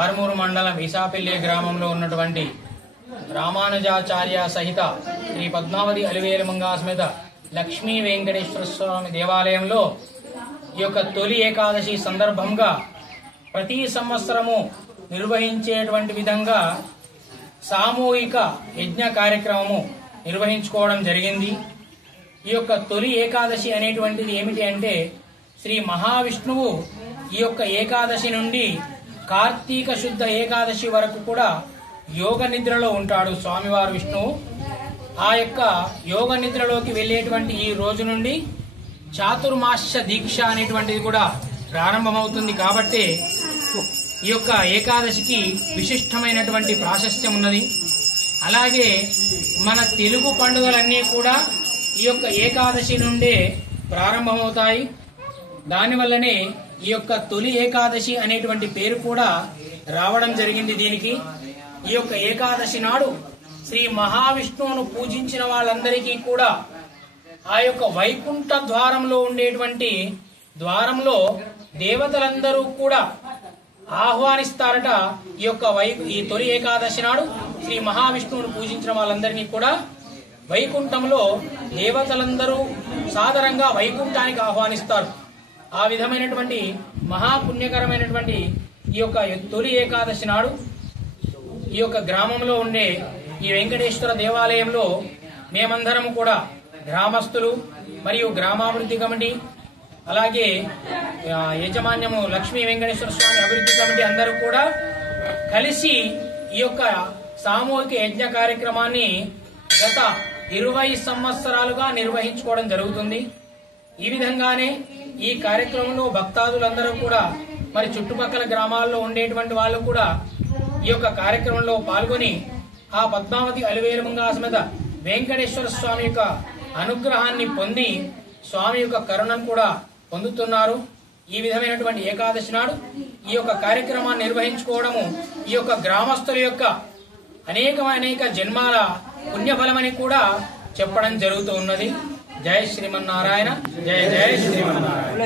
ఆర్మూరు మండలం ఈసాపల్లి గ్రామంలో ఉన్నటువంటి రామానుజాచార్య సహిత శ్రీ పద్మావతి అలివేలుమంగా సమేత లక్ష్మీ వెంకటేశ్వర స్వామి దేవాలయంలో ఈ యొక్క తొలి ఏకాదశి సందర్భంగా ప్రతి సంవత్సరము నిర్వహించేటువంటి విధంగా సామూహిక యజ్ఞ కార్యక్రమము నిర్వహించుకోవడం జరిగింది। ఈ యొక్క తొలి ఏకాదశి అనేటువంటిది ఏమిటి అంటే శ్రీ మహావిష్ణువు ఈ యొక్క ఏకాదశి నుండి కార్తీక శుద్ధ ఏకాదశి వరకు కూడా యోగ నిద్రలో ఉంటాడు స్వామివారు విష్ణువు। ఆ యొక్క యోగ నిద్రలోకి వెళ్ళేటువంటి ఈ రోజు నుండి చాతుర్మాస్య దీక్ష అనేటువంటిది కూడా ప్రారంభమవుతుంది। కాబట్టి ఈ యొక్క ఏకాదశికి విశిష్టమైనటువంటి ప్రాశస్త్యం ఉన్నది। అలాగే మన తెలుగు పండుగలన్నీ కూడా ఈ యొక్క ఏకాదశి నుండే ప్రారంభమవుతాయి। దానివల్లనే ఈ యొక్క తొలి ఏకాదశి అనేటువంటి పేరు కూడా రావడం జరిగింది దీనికి। ఈ యొక్క ఏకాదశి నాడు శ్రీ మహావిష్ణువును పూజించిన వాళ్ళందరికీ కూడా ఆ యొక్క వైకుంఠ ద్వారంలో ఉండేటువంటి ద్వారంలో దేవతలందరూ కూడా ఆహ్వానిస్తారట। ఈ యొక్క ఈ తొలి ఏకాదశి నాడు శ్రీ మహావిష్ణువును పూజించిన వాళ్ళందరినీ కూడా వైకుంఠంలో దేవతలందరూ సాదరంగా వైకుంఠానికి ఆహ్వానిస్తారు। ఆ విధమైనటువంటి మహాపుణ్యకరమైనటువంటి ఈ యొక్క తొలి ఏకాదశి నాడు ఈ యొక్క గ్రామంలో ఉండే ఈ వెంకటేశ్వర దేవాలయంలో మేమందరము కూడా గ్రామస్తులు మరియు గ్రామాభివృద్ధి కమిటీ అలాగే యజమాన్యము లక్ష్మీ వెంకటేశ్వర స్వామి అభివృద్ధి కమిటీ అందరూ కూడా కలిసి ఈ యొక్క సామూహిక యజ్ఞ కార్యక్రమాన్ని గత 20 సంవత్సరాలుగా నిర్వహించుకోవడం జరుగుతుంది। ఈ విధంగానే ఈ కార్యక్రమంలో భక్తాదులందరూ కూడా మరి చుట్టుపక్కల గ్రామాల్లో ఉండేటువంటి వాళ్ళు కూడా ఈ యొక్క కార్యక్రమంలో పాల్గొని ఆ పద్మావతి అలివేలుమంగా సమేత వెంకటేశ్వర స్వామి యొక్క అనుగ్రహాన్ని పొంది స్వామి యొక్క కరుణను కూడా పొందుతున్నారు। ఈ విధమైనటువంటి ఏకాదశి నాడు ఈ యొక్క కార్యక్రమాన్ని నిర్వహించుకోవడము ఈ యొక్క గ్రామస్తుల యొక్క అనేక జన్మాల పుణ్యఫలమని కూడా చెప్పడం జరుగుతూ ఉన్నది। జై శ్రీమన్నారాయణ, జయ జయ శ్రీమన్నారాయణ।